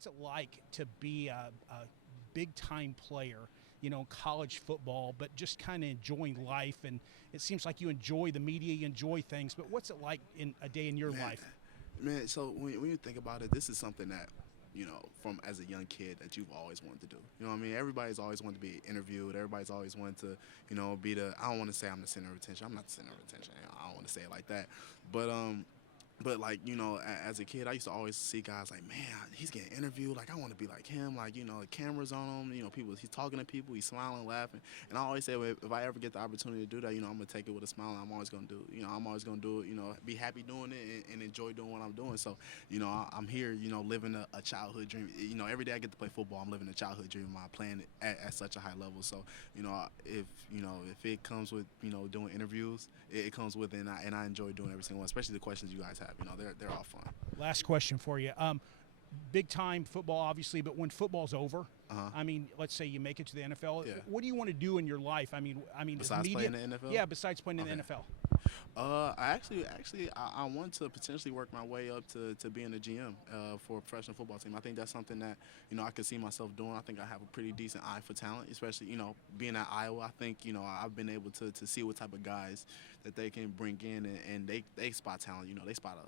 what's it like to be a big-time player, college football, but just kind of enjoying life? And it seems like you enjoy the media, you enjoy things, but what's it like in a day in your Man, life? man. So when you think about it, this is something that from as a young kid that you've always wanted to do. You know what I mean? Everybody's always wanted to be interviewed. Everybody's always wanted to, be the. I don't want to say I'm the center of attention. I'm not the center of attention. I don't want to say it like that. But but like as a kid, I used to always see guys like, man, he's getting interviewed. Like I want to be like him. Like the cameras on him. People. He's talking to people. He's smiling, laughing. And I always say, well, if I ever get the opportunity to do that, I'm gonna take it with a smile. And I'm always gonna do. I'm always gonna do it. Be happy doing it and enjoy doing what I'm doing. So I'm here. Living a childhood dream. Every day I get to play football, I'm living a childhood dream of mine, playing it at such a high level. So if it comes with doing interviews, it comes with it, and I enjoy doing every single one, especially the questions you guys have. They're all fun. Last question for you. Big time football, obviously, but when football's over, Uh-huh. I mean, let's say you make it to the NFL. Yeah. What do you want to do in your life? I mean, is Besides media? playing in the NFL? Yeah, besides playing in Okay. the NFL. I want to potentially work my way up to being a GM for a professional football team. I think that's something that I could see myself doing. I think I have a pretty decent eye for talent, especially being at Iowa. I think I've been able to see what type of guys that they can bring in, and they spot talent. They spot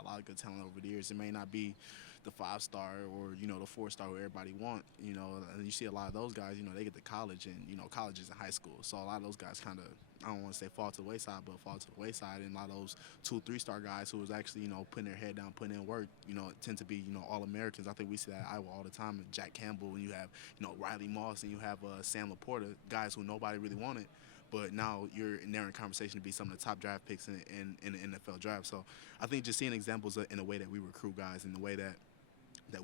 a lot of good talent over the years. It may not be the 5-star or the 4-star who everybody want. And you see a lot of those guys. They get to college, and college is in high school, so a lot of those guys kind of, I don't want to say fall to the wayside, but fall to the wayside. And a lot of those 2-3-star guys who was actually putting their head down, putting in work, tend to be all Americans. I think we see that at Iowa all the time. And Jack Campbell, and you have Riley Moss, and you have Sam Laporta, guys who nobody really wanted. But now they're in conversation to be some of the top draft picks in the NFL draft. So I think just seeing examples in the way that we recruit guys, in the way that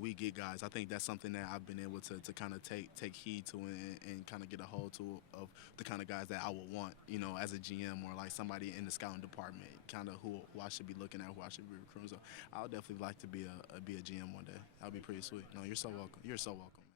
we get guys, I think that's something that I've been able to kind of take heed to and kind of get a hold to of the kind of guys that I would want, as a GM or like somebody in the scouting department, kind of who I should be looking at, who I should be recruiting. So I would definitely like to be a GM one day. That would be pretty sweet. No, you're so welcome. You're so welcome.